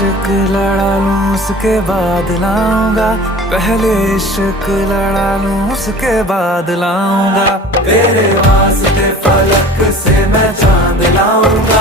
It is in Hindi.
इश्क लड़ा लूं उसके बाद लाऊंगा, पहले इश्क लड़ा लूं उसके बाद लाऊंगा। तेरे वास्ते फलक से मैं चांद लाऊंगा।